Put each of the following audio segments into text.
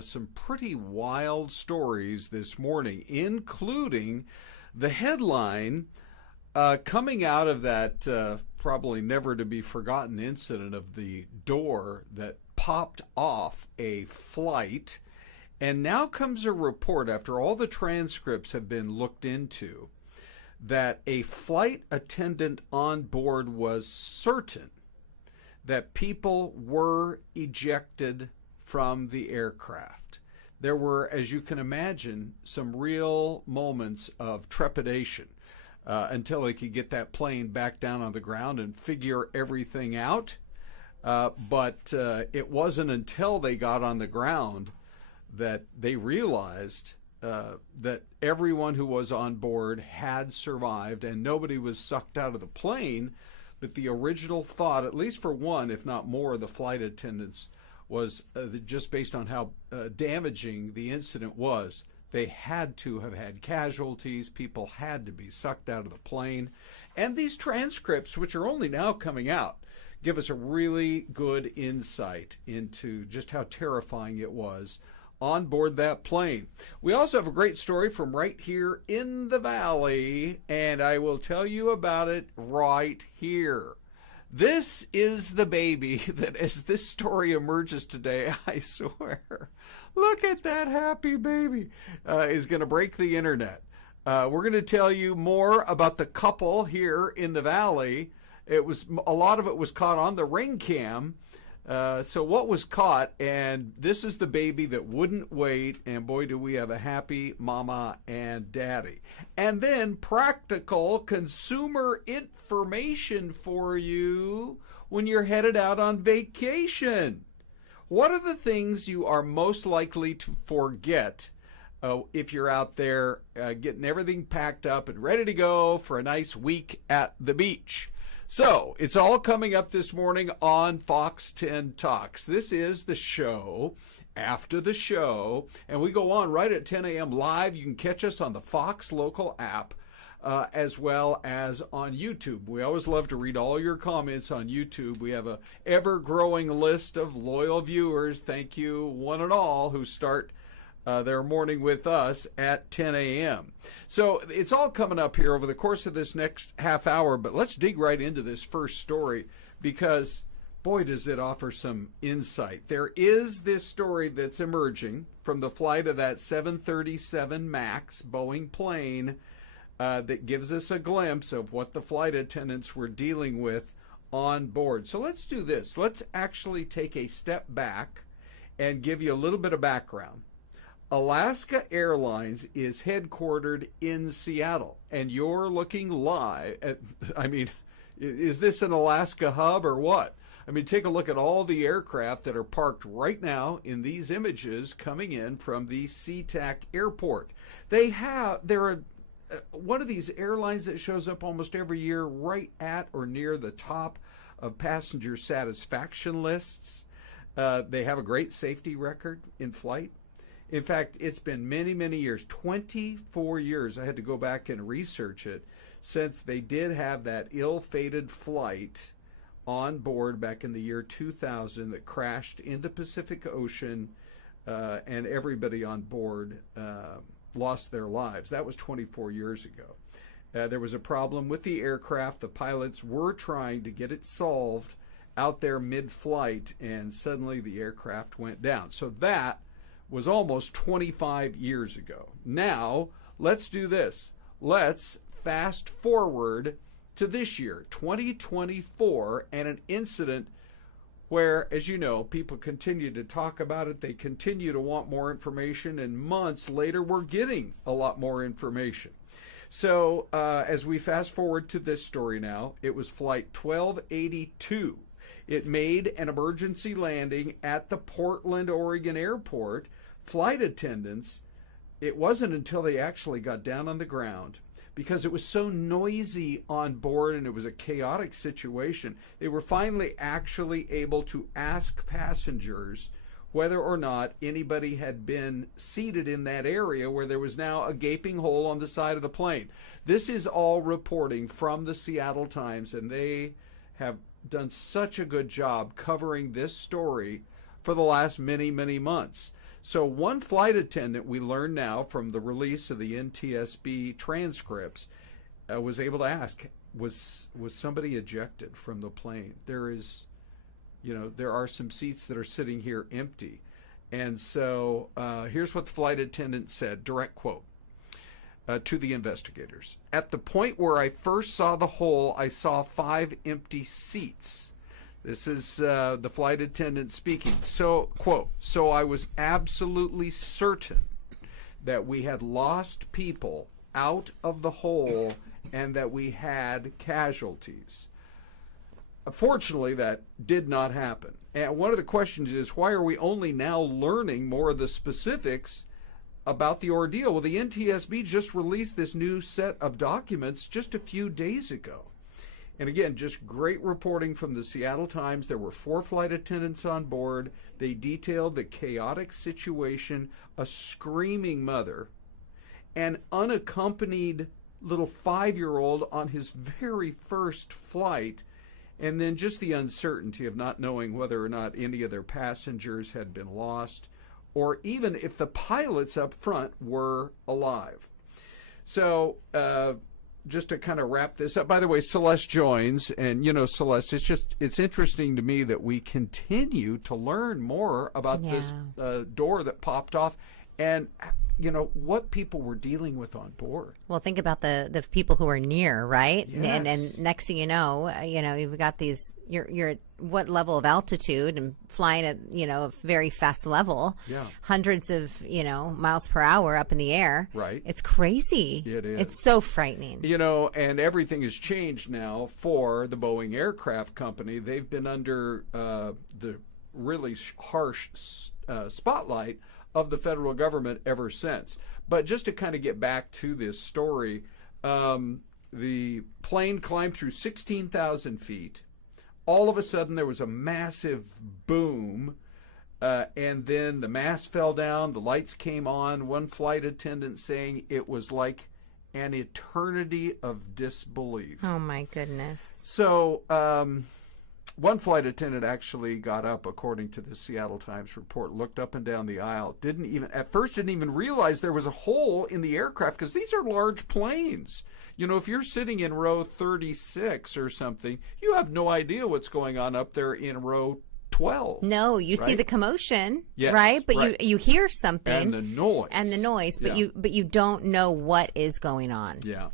some pretty wild stories this morning, including the headline coming out of that probably never to be forgotten incident of the door that popped off a flight. And now comes a report, after all the transcripts have been looked into, that a flight attendant on board was certain that people were ejected from the aircraft. There were, as you can imagine, some real moments of trepidation until they could get that plane back down on the ground and figure everything out. But it wasn't until they got on the ground that they realized that everyone who was on board had survived and nobody was sucked out of the plane. But the original thought, at least for one, if not more, of the flight attendants, was just based on how damaging the incident was, they had to have had casualties. People had to be sucked out of the plane. And these transcripts, which are only now coming out, give us a really good insight into just how terrifying it was on board that plane. We also have a great story from right here in the valley, and I will tell you about it right here. This is the baby that, as this story emerges today, I swear, look at that happy baby, is going to break the internet. We're going to tell you more about the couple here in the valley. A lot of it was caught on the ring cam. So what was caught, and this is the baby that wouldn't wait, and boy, do we have a happy mama and daddy. And then practical consumer information for you when you're headed out on vacation. What are the things you are most likely to forget if you're out there getting everything packed up and ready to go for a nice week at the beach? So, it's all coming up this morning on Fox 10 Talks. This is the show after the show, and we go on right at 10 a.m. live. You can catch us on the Fox local app as well as on YouTube. We always love to read all your comments on YouTube. We have a ever-growing list of loyal viewers. Thank you, one and all, who start their morning with us at 10 a.m. So it's all coming up here over the course of this next half hour, but let's dig right into this first story because, boy, does it offer some insight. There is this story that's emerging from the flight of that 737 MAX Boeing plane that gives us a glimpse of what the flight attendants were dealing with on board. So let's do this. Let's actually take a step back and give you a little bit of background. Alaska Airlines is headquartered in Seattle, and you're looking live at, is this an Alaska hub or what? Take a look at all the aircraft that are parked right now in these images coming in from the SeaTac airport. They're one of these airlines that shows up almost every year right at or near the top of passenger satisfaction lists. They have a great safety record in flight. In fact, it's been many, many years, 24 years, I had to go back and research it, since they did have that ill-fated flight on board back in the year 2000 that crashed in the Pacific Ocean, and everybody on board lost their lives. That was 24 years ago. There was a problem with the aircraft. The pilots were trying to get it solved out there mid-flight, and suddenly the aircraft went down. So that was almost 25 years ago. Now, let's do this. Let's fast forward to this year, 2024, and an incident where, as you know, people continue to talk about it. They continue to want more information, and months later, we're getting a lot more information. So, as we fast forward to this story now, it was Flight 1282. It made an emergency landing at the Portland, Oregon airport. Flight attendants, it wasn't until they actually got down on the ground, because it was so noisy on board and it was a chaotic situation, they were finally actually able to ask passengers whether or not anybody had been seated in that area where there was now a gaping hole on the side of the plane. This is all reporting from the Seattle Times, and they have done such a good job covering this story for the last many, many months. So one flight attendant, we learn now from the release of the NTSB transcripts, was able to ask, was somebody ejected from the plane? There are some seats that are sitting here empty. And so here's what the flight attendant said, direct quote, to the investigators. At the point where I first saw the hole, I saw 5 empty seats. This is the flight attendant speaking. So, quote, so I was absolutely certain that we had lost people out of the hole and that we had casualties. Fortunately, that did not happen. And one of the questions is, why are we only now learning more of the specifics about the ordeal? Well, the NTSB just released this new set of documents just a few days ago. And again, just great reporting from the Seattle Times. There were 4 flight attendants on board. They detailed the chaotic situation, a screaming mother, an unaccompanied little 5-year-old on his very first flight, and then just the uncertainty of not knowing whether or not any of their passengers had been lost, or even if the pilots up front were alive. So, just to kind of wrap this up, by the way, Celeste joins, and Celeste, it's interesting to me that we continue to learn more about this door that popped off, and what people were dealing with on board. Well, think about the people who are near, right? Yes. And next thing you know, you've got these. You're at what level of altitude and flying at a very fast level. Yeah. Hundreds of miles per hour up in the air. Right. It's crazy. It is. It's so frightening. And everything has changed now for the Boeing Aircraft Company. They've been under the really harsh spotlight of the federal government ever since. But just to kind of get back to this story, the plane climbed through 16,000 feet. All of a sudden, there was a massive boom, and then the mast fell down, the lights came on. One flight attendant saying it was like an eternity of disbelief. Oh, my goodness. So, one flight attendant actually got up, according to the Seattle Times report, looked up and down the aisle, didn't even realize there was a hole in the aircraft, because these are large planes. If you're sitting in row 36 or something, you have no idea what's going on up there in row 12. No, you see the commotion, yes, right? But right. you hear something. And the noise. But you don't know what is going on. Yeah.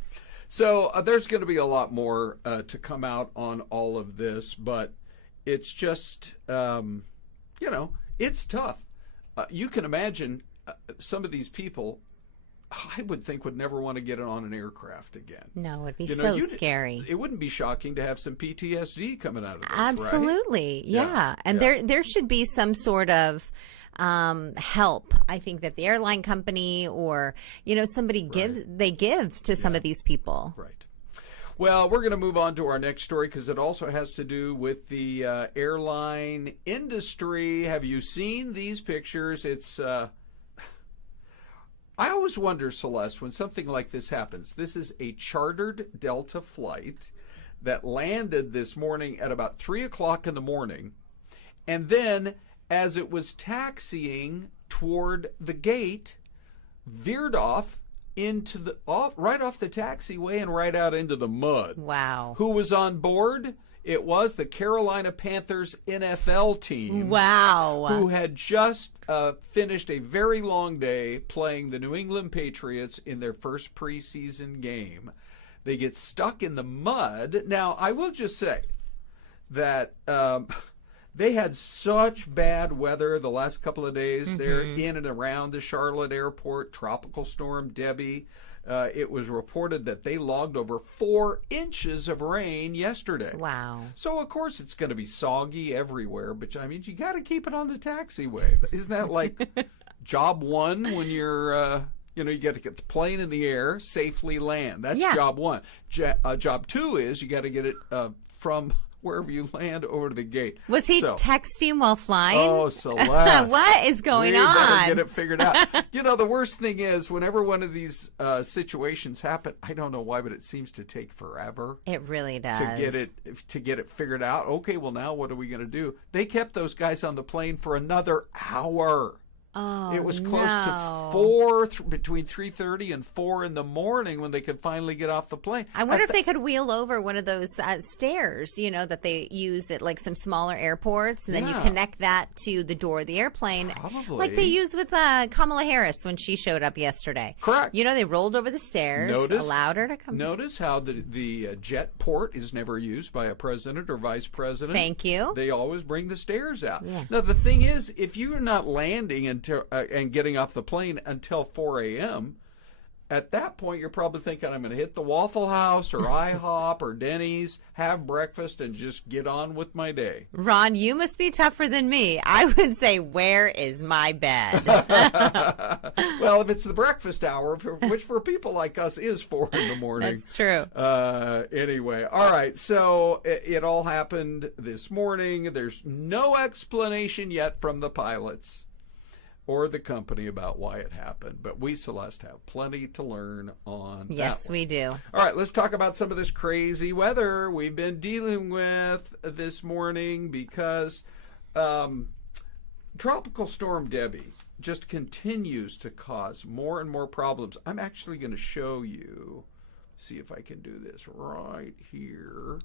So there's going to be a lot more to come out on all of this, but it's just, it's tough. You can imagine some of these people, I would think, would never want to get on an aircraft again. No, it'd be so scary. It wouldn't be shocking to have some PTSD coming out of this, Absolutely, right? yeah. And there should be some sort of help. I think that the airline company or somebody give to some of these people. Right. Well, we're going to move on to our next story because it also has to do with the airline industry. Have you seen these pictures? It's I always wonder, Celeste, when something like this happens. This is a chartered Delta flight that landed this morning at about 3 o'clock in the morning, and then as it was taxiing toward the gate, veered off into right off the taxiway and right out into the mud. Wow. Who was on board? It was the Carolina Panthers NFL team. Wow. Who had just finished a very long day playing the New England Patriots in their first preseason game. They get stuck in the mud. Now, I will just say that they had such bad weather the last couple of days there in and around the Charlotte airport, Tropical Storm Debby. It was reported that they logged over 4 inches of rain yesterday. Wow. So, of course, it's going to be soggy everywhere, but, I mean, you got to keep it on the taxiway. Isn't that like job one when you're, you got to get the plane in the air, safely land. That's job one. Job two is you got to get it from wherever you land over to the gate. Was he texting while flying? Oh, Celeste. What is going on? We better get it figured out. The worst thing is whenever one of these situations happen, I don't know why, but it seems to take forever. It really does. To get it figured out. Okay, well, now what are we going to do? They kept those guys on the plane for another hour. Oh, it was close no. to 4, between 3:30 and 4 in the morning when they could finally get off the plane. I wonder if they could wheel over one of those stairs, that they use at like some smaller airports, and then you connect that to the door of the airplane. Probably. Like they used with Kamala Harris when she showed up yesterday. Correct. They rolled over the stairs, allowed her to come. Notice how the jet port is never used by a president or vice president. Thank you. They always bring the stairs out. Yeah. Now, the thing is, if you're not landing until and getting off the plane until 4 a.m., at that point, you're probably thinking, I'm going to hit the Waffle House or IHOP or Denny's, have breakfast, and just get on with my day. Ron, you must be tougher than me. I would say, where is my bed? Well, if it's the breakfast hour, which for people like us is 4 in the morning. That's true. Anyway, all right. So it all happened this morning. There's no explanation yet from the pilots or the company about why it happened. But we, Celeste, have plenty to learn on Yes, that one. we do. All right, let's talk about some of this crazy weather we've been dealing with this morning because Tropical Storm Debby just continues to cause more and more problems. I'm actually going to show you, see if I can do this right here,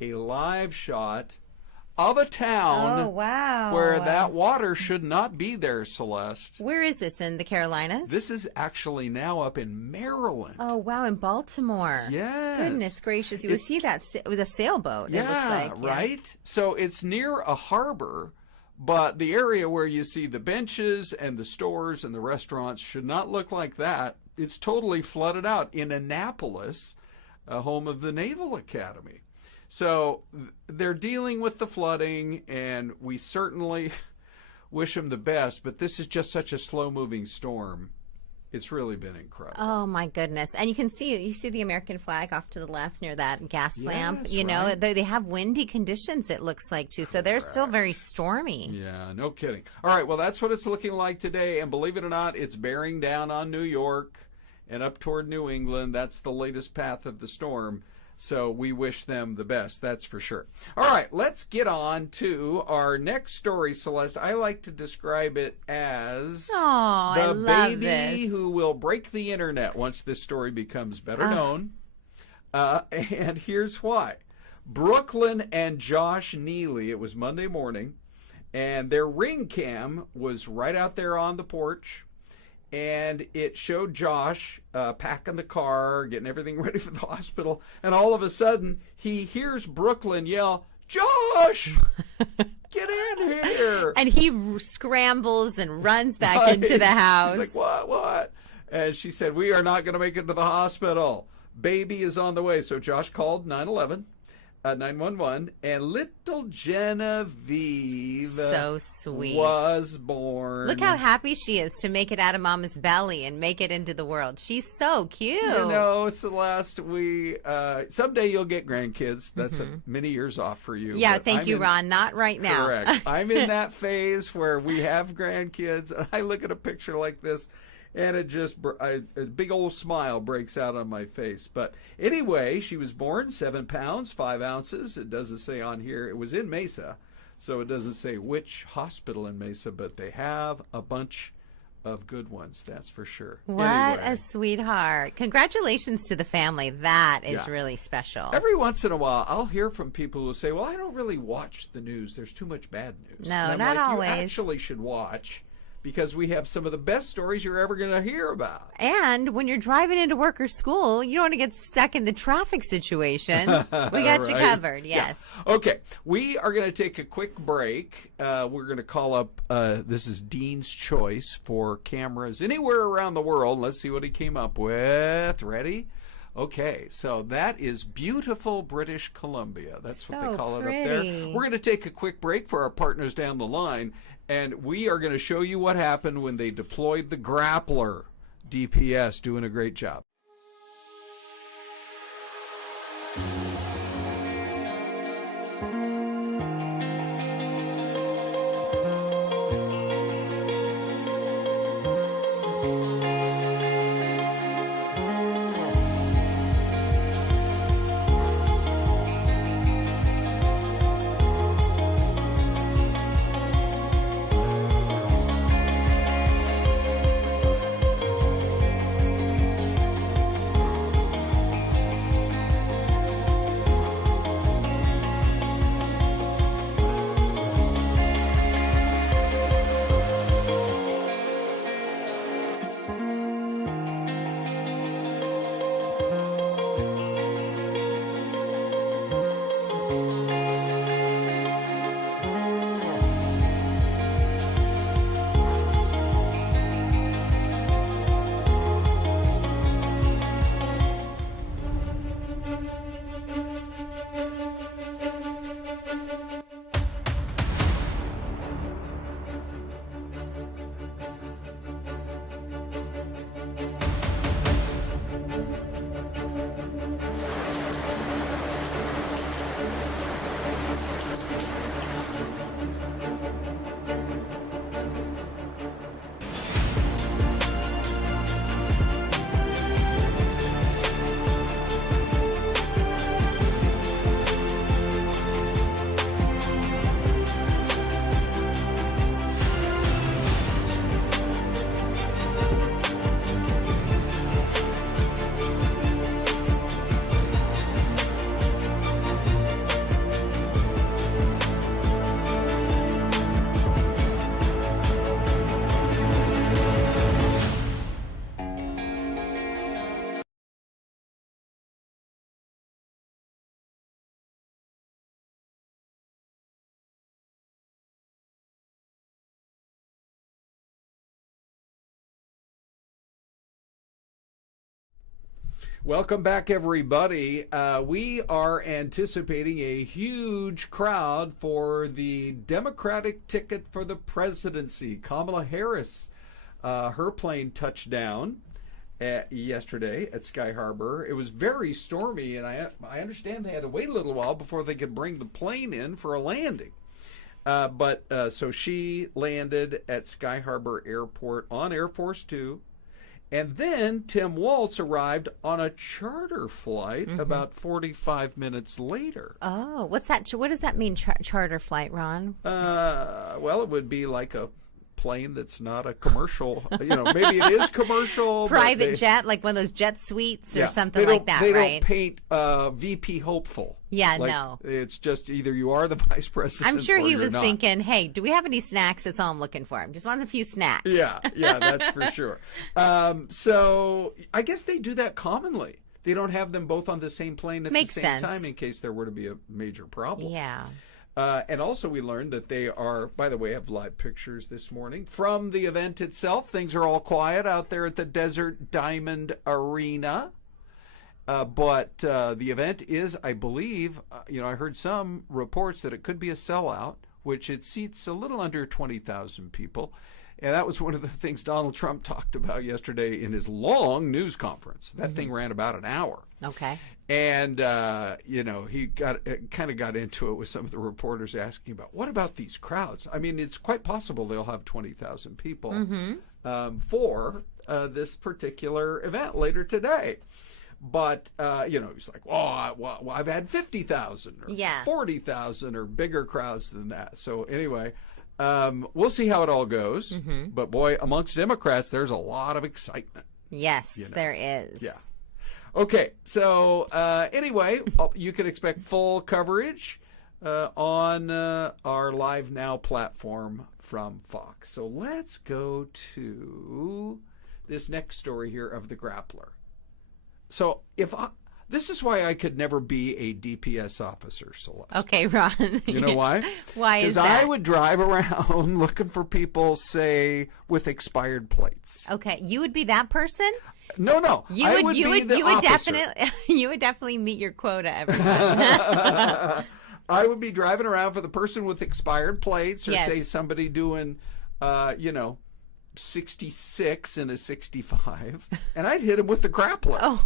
a live shot of a town where that water should not be there, Celeste. Where is this, in the Carolinas? This is actually now up in Maryland. Oh, wow, in Baltimore. Yes. Goodness gracious. You will see that with a sailboat, it looks like. Yeah, right? So it's near a harbor, but the area where you see the benches and the stores and the restaurants should not look like that. It's totally flooded out in Annapolis, home of the Naval Academy. So they're dealing with the flooding, and we certainly wish them the best, but this is just such a slow-moving storm. It's really been incredible. Oh, my goodness. And you see the American flag off to the left near that gas lamp. Right. They have windy conditions, it looks like, too. So they're still very stormy. Yeah, no kidding. All right, well, that's what it's looking like today. And believe it or not, it's bearing down on New York and up toward New England. That's the latest path of the storm. So we wish them the best, that's for sure. All right, let's get on to our next story, Celeste. I like to describe it as the baby who will break the internet once this story becomes better known. And here's why. Brooklyn and Josh Neely, it was Monday morning, and their Ring cam was right out there on the porch. And it showed Josh packing the car, getting everything ready for the hospital. And all of a sudden, he hears Brooklyn yell, "Josh, get in here!" And he scrambles and runs back into the house. He's like, what? And she said, "We are not going to make it to the hospital. Baby is on the way." So Josh called 911, and little Genevieve so sweet was born. Look how happy she is to make it out of Mama's belly and make it into the world. She's so cute. Celeste, we someday you'll get grandkids. That's many years off for you. Yeah, thank you, Ron. Not right now. Correct. I'm in that phase where we have grandkids, and I look at a picture like this, and it just, a big old smile breaks out on my face. But anyway, she was born 7 pounds, 5 ounces. It doesn't say on here. It was in Mesa, so it doesn't say which hospital in Mesa, but they have a bunch of good ones, that's for sure. What a sweetheart. Congratulations to the family. That is really special. Every once in a while, I'll hear from people who say, well, I don't really watch the news. There's too much bad news. No, not always. You actually should watch, because we have some of the best stories you're ever going to hear about. And when you're driving into work or school, you don't want to get stuck in the traffic situation. We got you covered, yes. Yeah. Okay, we are going to take a quick break. We're going to call up, this is Dean's Choice for cameras anywhere around the world. Let's see what he came up with. Ready? Okay, so that is beautiful British Columbia. That's what they call it up there. We're going to take a quick break for our partners down the line, and we are going to show you what happened when they deployed the Grappler. DPS doing a great job. Welcome back, everybody. We are anticipating a huge crowd for the Democratic ticket for the presidency. Kamala Harris, her plane touched down yesterday at Sky Harbor. It was very stormy, and I understand they had to wait a little while before they could bring the plane in for a landing. So she landed at Sky Harbor Airport on Air Force Two. And then Tim Walz arrived on a charter flight about 45 minutes later. Oh, what's that? What does that mean, charter flight, Ron? Well, it would be like a plane that's not a commercial. Maybe it is commercial. Private jet, like one of those jet suites or something like that, they right? Don't paint VP hopeful. Yeah, like, no. It's just either you are the vice president. I'm sure or he was not. thinking, hey, do we have any snacks? That's all I'm looking for. I just want a few snacks. Yeah, that's for sure. So I guess they do that commonly. They don't have them both on the same plane at Makes the same sense. time in case there were to be a major problem. Yeah. And also we learned that they are, by the way, I have live pictures this morning from the event itself. Things are all quiet out there at the Desert Diamond Arena. But the event is, I believe, I heard some reports that it could be a sellout, which it seats a little under 20,000 people. And that was one of the things Donald Trump talked about yesterday in his long news conference. That thing ran about an hour. Okay. And, he kind of got into it with some of the reporters asking about, what about these crowds? I mean, it's quite possible they'll have 20,000 people for this particular event later today. But, he's like, well, I've had 50,000 or 40,000 or bigger crowds than that. So anyway, we'll see how it all goes. But, boy, amongst Democrats, there's a lot of excitement. Yes, there is. Yeah. Okay, so anyway, you can expect full coverage on our Live Now platform from Fox. So let's go to this next story here of the Grappler. So this is why I could never be a DPS officer, Celeste. Okay, Ron. You know why? Why is that? Because I would drive around looking for people, say, with expired plates. Okay, you would be that person? No. You would definitely meet your quota every time. I would be driving around for the person with expired plates, or Yes. say somebody doing, 66 and a 65, and I'd hit him with the grappler.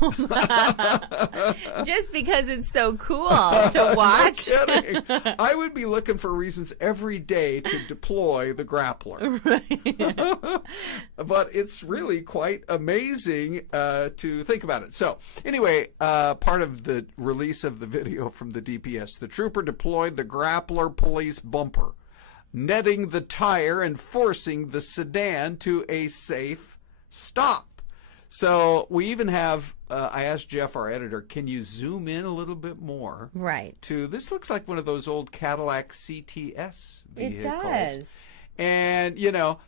Just because it's so cool to watch. No kidding. I would be looking for reasons every day to deploy the grappler. Right. But it's really quite amazing to think about it. So anyway, part of the release of the video from the DPS, the trooper deployed the grappler police bumper, netting the tire and forcing the sedan to a safe stop. So we even have, I asked Jeff, our editor, can you zoom in a little bit more? Right. This looks like one of those old Cadillac CTS vehicles. It does. And,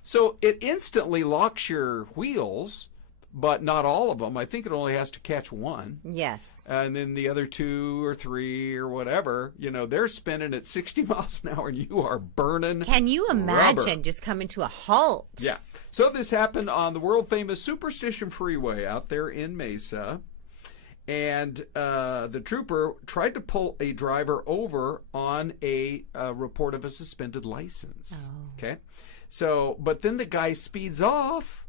so it instantly locks your wheels, but not all of them. I think it only has to catch one. Yes. And then the other 2 or 3 or whatever, they're spinning at 60 miles an hour and you are burning. Can you imagine rubber. just coming to a halt? Yeah. So this happened on the world famous Superstition Freeway out there in Mesa. And the trooper tried to pull a driver over on a report of a suspended license. Oh. Okay. So, but then the guy speeds off.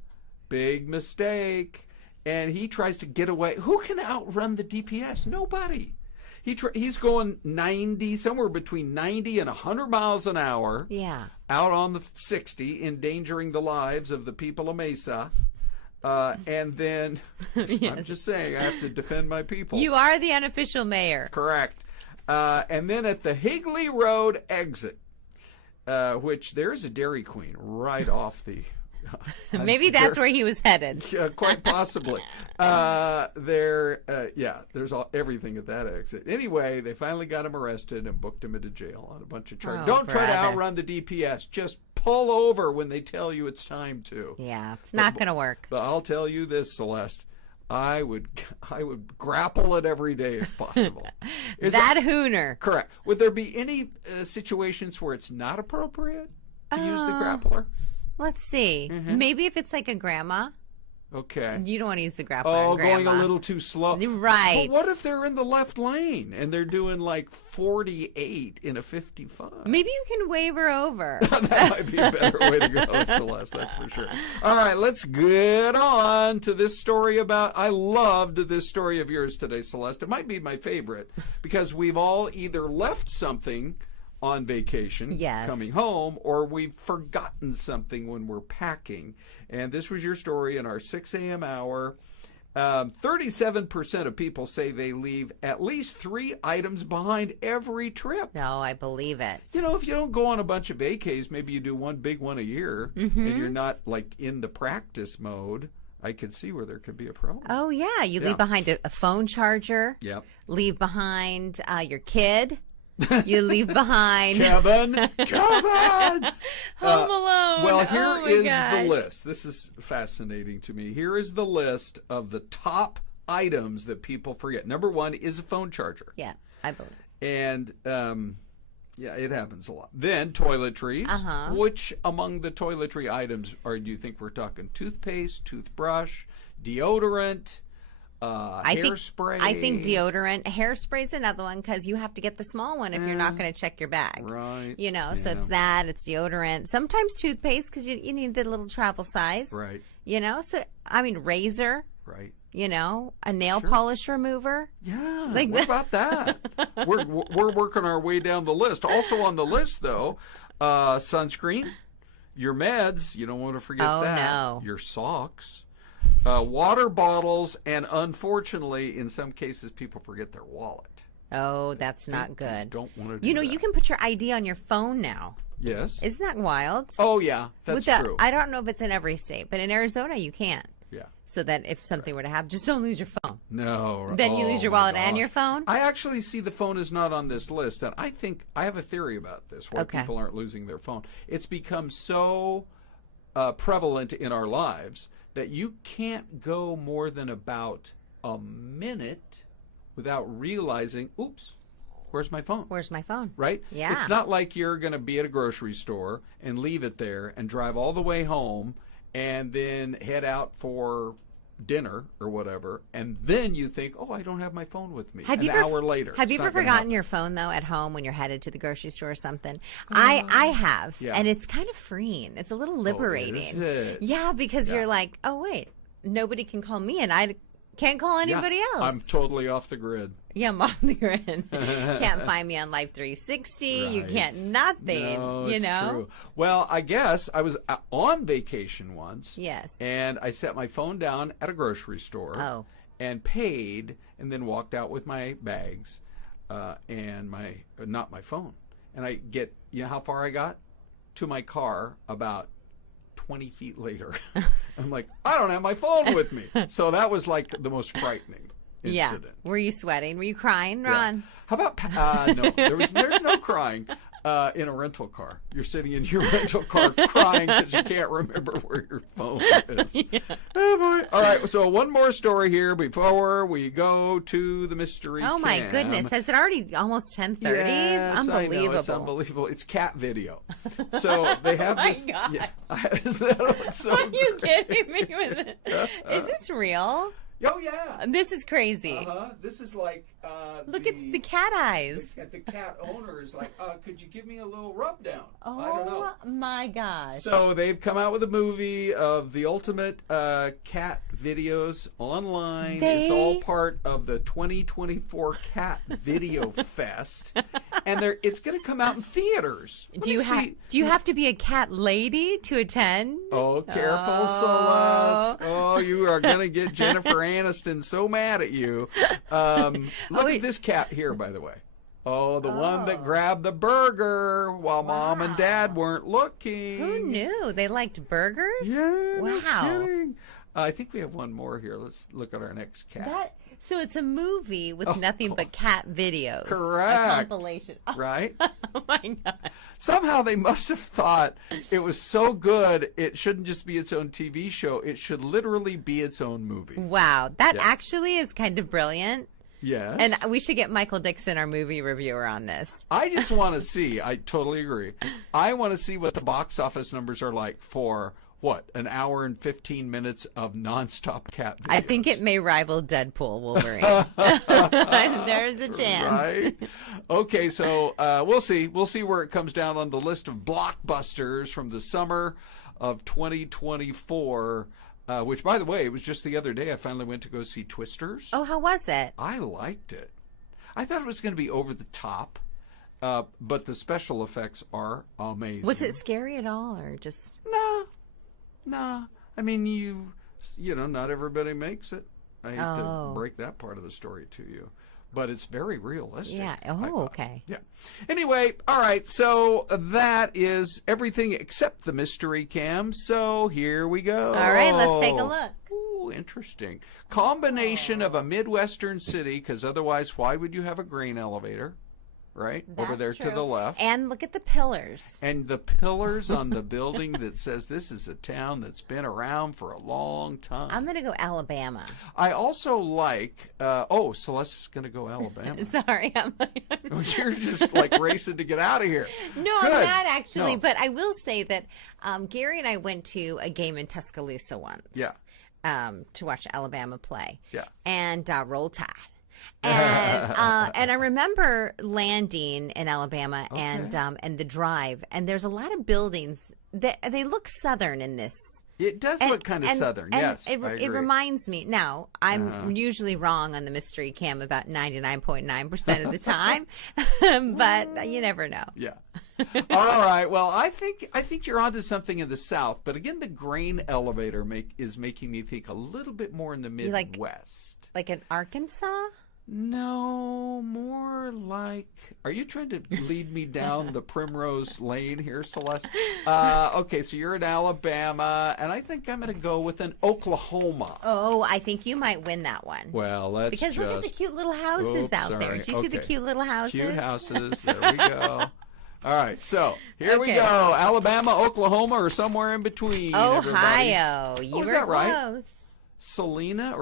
Big mistake. And he tries to get away. Who can outrun the DPS? Nobody. He's going 90, somewhere between 90 and 100 miles an hour. Yeah. Out on the 60, endangering the lives of the people of Mesa. And then, Yes. I'm just saying, I have to defend my people. You are the unofficial mayor. Correct. And then at the Higley Road exit, which there's a Dairy Queen right off the... Maybe that's where he was headed. Quite possibly. There's everything at that exit. Anyway, they finally got him arrested and booked him into jail on a bunch of charges. Oh, Don't try to brother. outrun the DPS. Just pull over when they tell you it's time to. Yeah, it's not going to work. But I'll tell you this, Celeste. I would grapple it every day if possible. Hooner. Correct. Would there be any situations where it's not appropriate to use the grappler? Let's see. Maybe if it's like a grandma. Okay. You don't want to use the grappler. Oh, on Grandma. going a little too slow. Right. But what if they're in the left lane and they're doing like 48 in a 55? Maybe you can wave her over. That might be a better way to go, Celeste, that's for sure. All right, let's get on to this story about, I loved this story of yours today, Celeste. It might be my favorite because we've all either left something on vacation, coming home, or we've forgotten something when we're packing. And this was your story in our 6 a.m. hour. 37% of people say they leave at least 3 items behind every trip. No, I believe it. You know, if you don't go on a bunch of vacays, maybe you do one big one a year, and you're not like in the practice mode, I could see where there could be a problem. Oh, yeah. You leave behind a phone charger. Yep. Leave behind your kid. You leave behind Kevin. Home Alone. Well, here is gosh. the list. This is fascinating to me. Here is the list of the top items that people forget. Number 1 is a phone charger. Yeah, I believe. And yeah, it happens a lot. Then toiletries. Which among the toiletry items do you think we're talking? Toothpaste, toothbrush, deodorant, hairspray. I think deodorant. Hairspray is another one because you have to get the small one if you're not going to check your bag. Right. You know, so it's that. It's deodorant. Sometimes toothpaste because you need the little travel size. Right. You know, so, I mean, razor. Right. You know, a nail polish remover. Yeah, like what about that? We're working our way down the list. Also on the list, though, sunscreen, your meds. You don't want to forget that. No. Your socks, water bottles, and unfortunately, in some cases, people forget their wallet. Oh, that's not good. Don't want to do You know, that. you can put your ID on your phone now. Yes. Isn't that wild? Oh, yeah, that's true. I don't know if it's in every state, but in Arizona, you can. Yeah. So that if something were to happen, just don't lose your phone. No. Then you lose your wallet and your phone? I actually see the phone is not on this list, and I think I have a theory about this, why people aren't losing their phone. It's become so prevalent in our lives that you can't go more than about a minute without realizing, oops, where's my phone? Where's my phone? Right? Yeah. It's not like you're going to be at a grocery store and leave it there and drive all the way home and then head out for dinner or whatever, and then you think, oh, I don't have my phone with me. An hour later. Have you ever forgotten your phone, though, at home when you're headed to the grocery store or something? I have, and it's kind of freeing. It's a little liberating. Oh, is it? Yeah, because you're like, oh, wait, nobody can call me, and I can't call anybody else. I'm totally off the grid. Yeah, I'm off the grid. Can't find me on Life 360. Right. You can't nothing. No, you it's know. true. Well, I guess I was on vacation once. Yes. And I set my phone down at a grocery store. Oh. And paid, and then walked out with my bags, and not my phone. And I get, you know how far I got? To my car about 20 feet later. I'm like, I don't have my phone with me. So that was like the most frightening incident. Yeah. Were you sweating? Were you crying, Ron? Yeah. How about no? There's no crying in a rental car. You're sitting in your rental car crying because you can't remember where your phone is. Yeah. Oh boy! All right, so one more story here before we go to the mystery. Oh my goodness! Has it already almost 10:30? Yes, Unbelievable! I know, it's unbelievable. It's cat video. So they have this. Oh my God! Yeah, that looks so Are you great. kidding me with it? Is this real? Oh yeah. This is crazy. This is like look at the cat eyes. The cat owner is like, could you give me a little rub down? Oh I don't know. My gosh. So they've come out with a movie of the ultimate cat videos online. It's all part of the 2024 Cat Video Fest, and it's going to come out in theaters. Do you have to be a cat lady to attend? Oh, careful, Celeste. Oh, you are going to get Jennifer Aniston so mad at you. Look at this cat here, by the way. Oh, the one that grabbed the burger while Mom and Dad weren't looking. Who knew? They liked burgers? Yeah, wow. No kidding. I think we have one more here. Let's look at our next cat. So it's a movie with nothing but cat videos. Correct. A compilation. Oh, right? Oh, my God. Somehow they must have thought it was so good, it shouldn't just be its own TV show. It should literally be its own movie. Wow. That actually is kind of brilliant. Yes. And we should get Michael Dixon, our movie reviewer, on this. I just want to see, I totally agree. I want to see what the box office numbers are like for an hour and 15 minutes of nonstop cat videos. I think it may rival Deadpool Wolverine. There's a chance. Right? Okay, so we'll see. We'll see where it comes down on the list of blockbusters from the summer of 2024, which, by the way, it was just the other day I finally went to go see Twisters. Oh, how was it? I liked it. I thought it was going to be over the top, but the special effects are amazing. Was it scary at all, or just... Nah. I mean, you know, not everybody makes it. I hate to break that part of the story to you, but it's very realistic. Yeah. Oh, okay. Yeah. Anyway, all right. So that is everything except the mystery cam. So here we go. All right, let's take a look. Ooh, interesting. Combination of a Midwestern city, because otherwise, why would you have a grain elevator? Right? Over there to the left. And look at the pillars. And the pillars on the building that says this is a town that's been around for a long time. I'm going to go Alabama. I also like, Celeste's going to go Alabama. Sorry. You're just like racing to get out of here. No, Good. I'm not actually. No. But I will say that Gary and I went to a game in Tuscaloosa once. Yeah. To watch Alabama play. Yeah. And Roll Tide. And I remember landing in Alabama and the drive, and there's a lot of buildings that they look southern in this. It does look kind of southern, yes. It reminds me. Now, I'm usually wrong on the mystery cam about 99.9% of the time, but you never know. Yeah. All right. Well, I think you're onto something in the South, but again, the grain elevator is making me think a little bit more in the Midwest. Like in Arkansas? No, more like... Are you trying to lead me down the primrose lane here, Celeste? Okay, so you're in Alabama, and I think I'm going to go with an Oklahoma. Oh, I think you might win that one. Well, let's Because look at the cute little houses out there. Do you see the cute little houses? Cute houses. There we go. All right, so here we go. Alabama, Oklahoma, or somewhere in between. Ohio. You were that right? close. Salina,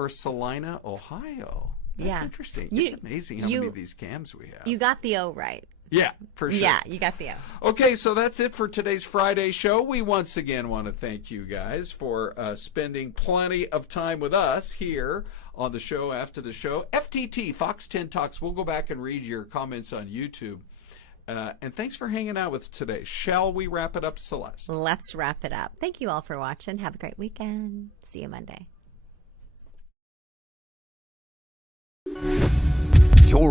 Ohio. That's interesting. It's amazing how many of these cams we have. You got the O right. Yeah, for sure. Yeah, you got the O. Okay, so that's it for today's Friday show. We once again want to thank you guys for spending plenty of time with us here on the show after the show. FTT, Fox 10 Talks. We'll go back and read your comments on YouTube. And thanks for hanging out with us today. Shall we wrap it up, Celeste? Let's wrap it up. Thank you all for watching. Have a great weekend. See you Monday.